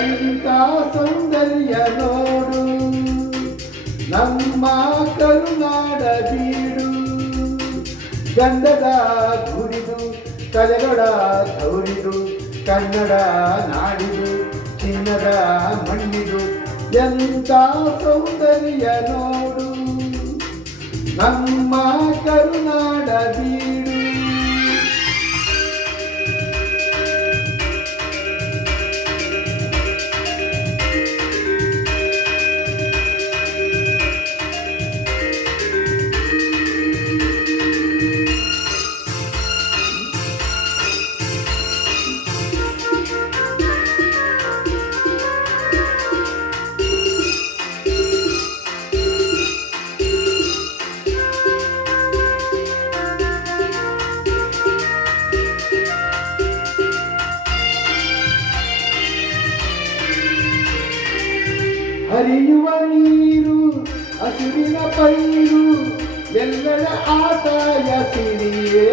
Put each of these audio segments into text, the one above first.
ಎಂತ ಸೌಂದರ್ಯ ನೋಡು? ನಮ್ಮ ಕರುನಾಡ ಬೀಡು. ಗಂಧದ ಗುಡಿದು ಕಲೆಗಳ ತೌರಿದು, ಕನ್ನಡ ನಾಡಿದು, ಚಿನ್ನದ ಮಣ್ಣಿದು. ಎಂತ ಸೌಂದರ್ಯ ನೋಡು? ನಮ್ಮ ಕರುನಾಡ ಬೀಡು. ಹರಿಯುವ ನೀರು ಹಸಿರಿನ ಪೈರು, ಎಲ್ಲರ ಆದಾಯ ಸಿರಿಯೇ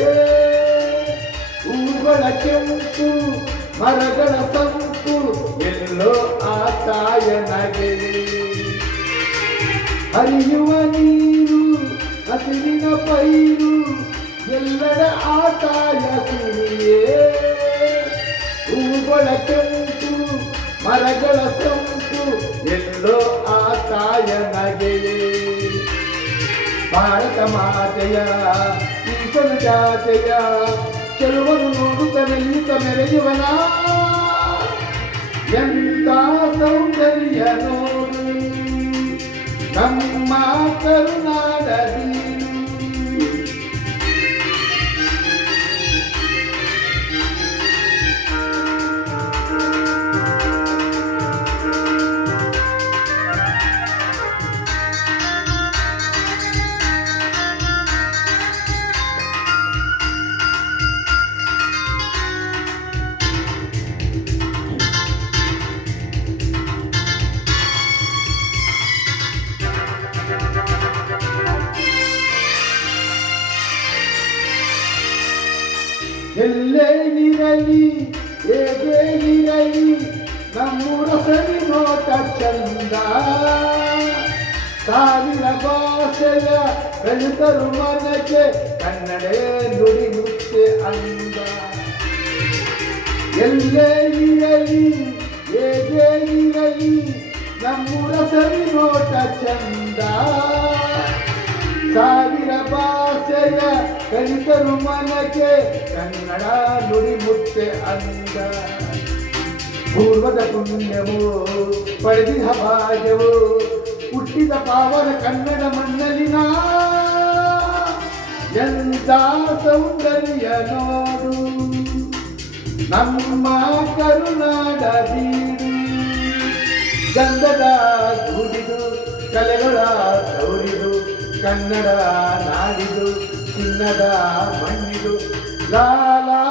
ಹೂಗಳ ಕೆಂಪು, ಮರಗಳ ಸಂಪು ಎಲ್ಲೋ ಆತಾಯ ನಗೆ. ಹರಿಯುವ ನೀರು ಹಸಿರಿನ ಪೈರು, ಎಲ್ಲರ ಆದಾಯ ಸಿರಿಯೇ ಹೂಗಳ ಕೆಂಪು, ಮರಗಳ ನಗೆಯೇ ಭಾರತ ಮಾತೆಯ ಈಶನ ಜಾತೆಯ ಕೆಲವರು ನೋಡುತ್ತ ಮೆಲ್ಲುತ್ತ ಮೆರೆಯುವನ. ಎಂತ ಸೌಂದರ್ಯ ನೋಡು ನಮ್ಮ ಕರುನಾಡ ಎಲ್ಲೇ ಇರಲಿ ಹೇಗೆ ಇರಲಿ ನಮ್ಮೂರ ಸರಿ ನೋಟ ಚಂದ. ಸಾವಿರ ಭಾಷೆಯ ಬೆಳೆದರು ಮನಕ್ಕೆ, ಕನ್ನಡೇ ನುಡಿ ಮುಚ್ಚೆ ಅಂದ. ಎಲ್ಲೇ ಇರಲಿ ಹೇಗೆ ಇರಲಿ ನಮ್ಮೂರ ಸರಿ ನೋಟ ಚಂದ ಸಾವಿರ ಭಾಷೆಯ ಕಲಿತರು ಮನಕ್ಕೆ ಕನ್ನಡ ನುಡಿ ಮುತ್ತೆ ಅಂದ. ಪೂರ್ವದ ಪುಣ್ಯವು ಪಡೆದಿಹ ಭಾಗ್ಯವು, ಹುಟ್ಟಿದ ಪಾವನ ಕನ್ನಡ ಮಣ್ಣಲಿನ ಎಂತ ಸೌಂದರ್ಯ ನೋಡು. ನಮ್ಮ ಕರುನಾಡ ಬೀಡು, ಗಂಧದ ಗುಡಿದು ಕಲೆಗಳ ತೋರಿದು ಕನ್ನಡ ನಾಡಿದು. ಚಿನ್ನದ ಮಣ್ಣಿದು ಲಾ ಲಾ